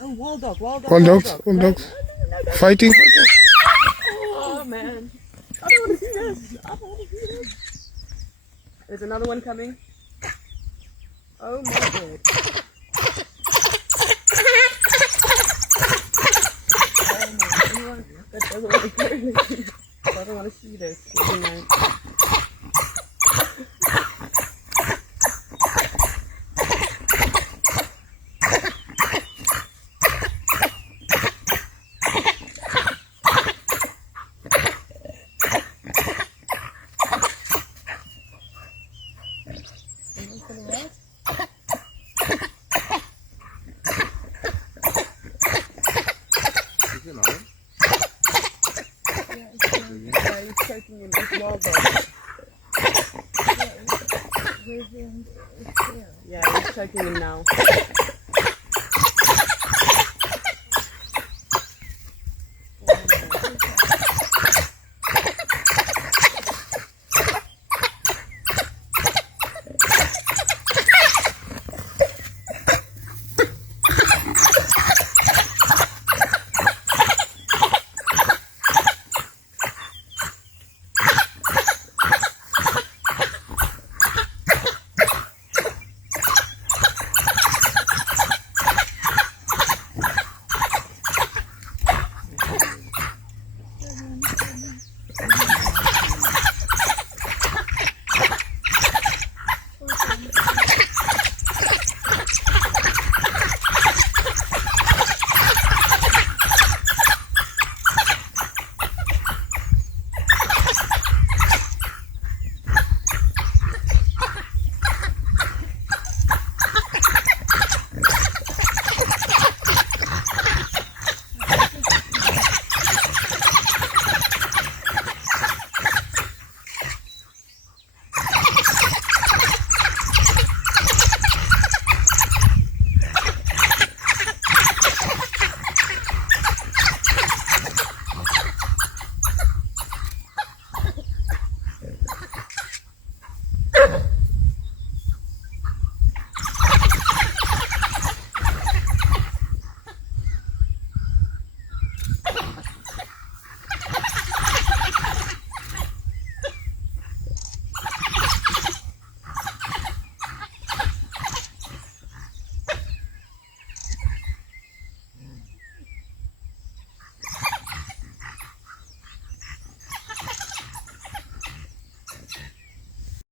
Oh, wild dog, wild dog, Wild wild dogs, dog. wild No, dogs. no, no, no. Fighting. Oh, man. I don't want to see this. I don't want to see this. There's another one coming. Oh, my God. Oh, my. Anyone that doesn't want to go, doesn't want to see this. You know. Yeah, he's choking him. It's wild dog. Yeah, he's choking him now.